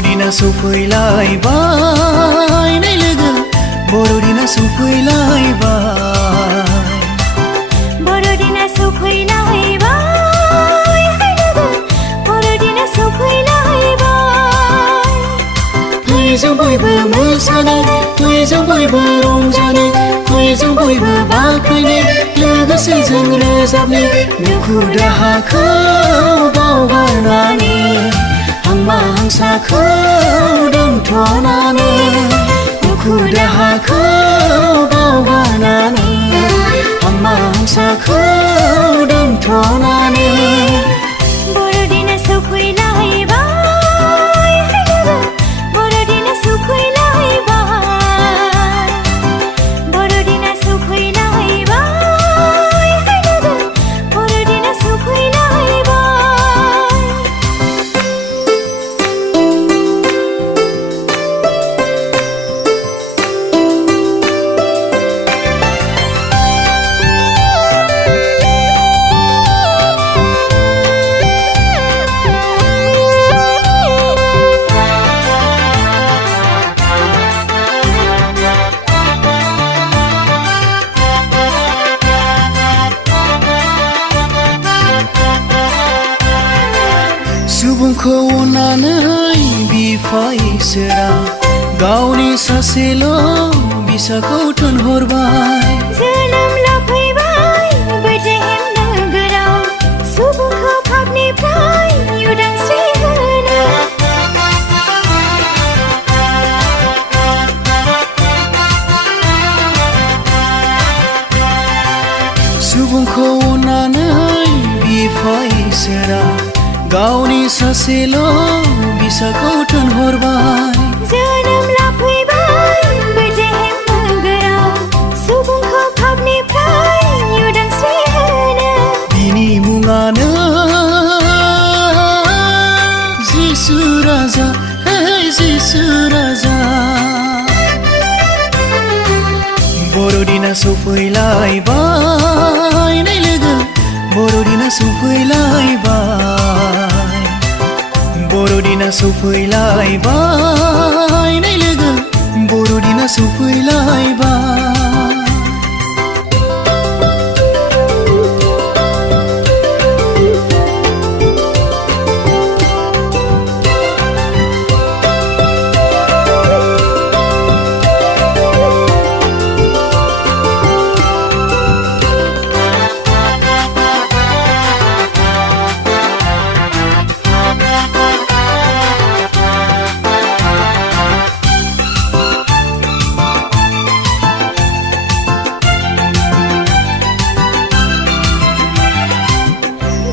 Borodina Sopwilaibai नै logo Borodina Sopwilaibai Borodina Sopwilaibai hai logo Borodina Sopwilaibai फैजों बयबो मोसानो फैजों बयबो रंजानो फैजों बयबो बाख्नायनो लोगोसे जों रोजाबनो दुखु दाहाखौ बावगारनानै हांमा हांसाखौ दोनथ'नानै दुखु दाहाखौ बावगारनानै हांमा हांसाखौ दोनथ'नानै Borodina Sopwilaibai hai logo Borodina Sopwilaibai Borodina Sopwilaibai hai logo Borodina Sopwilaibai सुबुंखौ अननानै बिफा इसोरा गावनि सासेल' बिसाखौ थोनहरबाय जोनोम लाफैबाय बेथलेहेम नोगोराव सुबुंखौ पापनिफ्राय उदांस्रि होनो सुबुंखौ अननानै बिफा इसोरा गावनि सासेल' बिसाखौ थोनहरबाय जोनोम लाफैबाय बेथलेहेम नोगोराव सुबुंखौ पापनिफ्राय उदांस्रि होनो बिनि मुङानो जिसु राजा हे जिसु राजा Borodina Sopwilaibai नै logo Borodina Sopwilaibai Borodina Sopwilaibai नै लोगो Borodina Sopwilaibai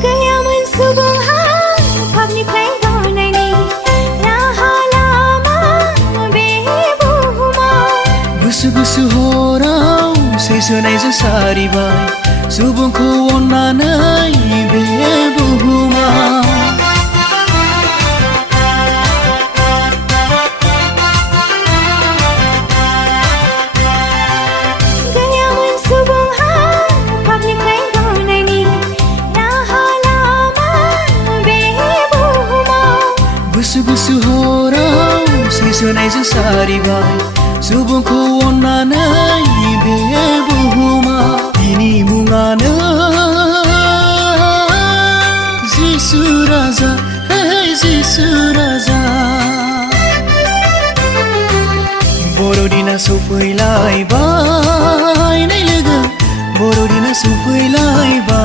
गैयामोन सुबुंहा पापनिफ्राय गनायनि राहा लामा बे बुहुमाव गुसु गुसु हराव सैसोनायजों सारिबाय सुबुंखौ अननानै बे बुहुमाव गैयामोन सुबुंहा पापनिफ्राय गनायनि राहा लामा बे बुहुमाव गुसु गुसु हराव सैसोनायजों सारिबाय सुबुंखौ अननानै बे बुहुमाव बिनि मुङानो जिसु राजा हे जिसु राजा Borodina Sopwilaibai नै logo Borodina Sopwilaibai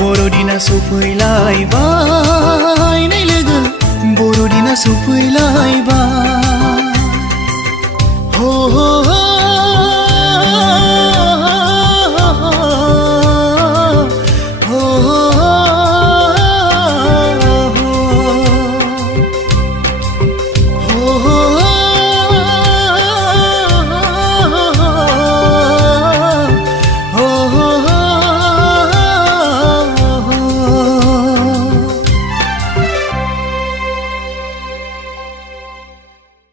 Borodina Sopwilaibai नै लोगो Borodina Sopwilaibai